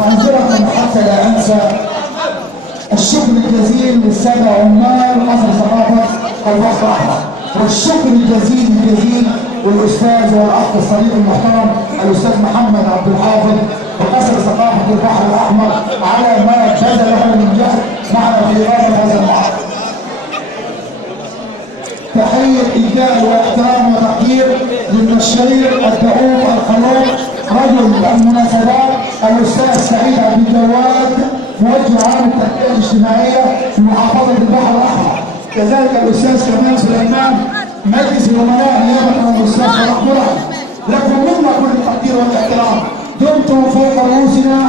معذرة حتى لا أنسى الشكر الجزيل للسادة عمال قصر ثقافة البحر الأحمر، والشكر الجزيل للأستاذ والأخ الصديق المحترم الأستاذ محمد عبد الحافظ وقصر ثقافة البحر الأحمر على ما بذله من جهد معنا في إدارة هذا المعرض. تحية إيجاء واحترام وتقدير للمشير الدؤوب الخلوق رجل المناسبات الأستاذ سعيد عبد الجواد موجه عام التربية الاجتماعية في محافظة البحر الأحمر. كذلك الأستاذ كمال سليمان مجلس الأمناء نيابة عن الأستاذ صلاح مرعي. لكم منا كل التقدير والاحترام، دمتم فوق رؤوسنا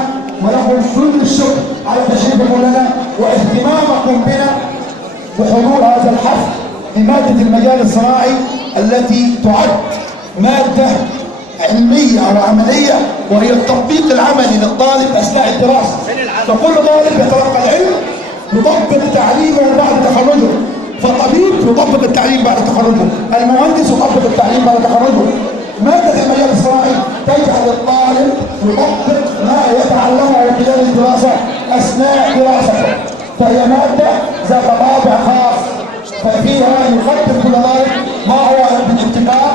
ولكم كل الشكر على تشريفكم لنا واهتمامكم بنا بحضور هذا الحفل لمادة المجال الصناعي التي تعد مادة علمية أو عملية، وهي التطبيق العملي للطالب أثناء الدراسة. فكل طالب يتلقى العلم يطبق تعليمه بعد تخرجه، فالطبيب يطبق التعليم بعد تخرجه، المهندس يطبق التعليم بعد تخرجه. مادة المجال الصناعي تجعل الطالب يطبق ما يتعلمه خلال الدراسة أثناء دراسته، فهي مادة ذات طابع خاص، ففيها يقدم كل طالب ما هو بالابتكار